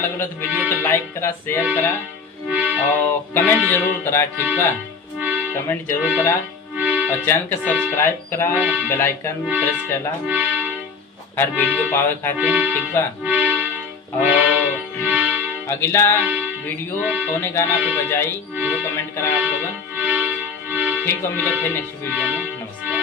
लगल तो वीडियो के लाइक करा, शेयर करा और कमेंट जरूर करा। ठीक बा, कमेंट जरूर करा और चैनल के सब्सक्राइब करा, बेल आइकन प्रेस करा हर वीडियो पावे खातिर। ठीक बा, और अगला वीडियो कौने गाना पे बजाई वो कमेंट करा आप लोगन। ठीक बा, मिलत है नेक्स्ट वीडियो में। नमस्कार।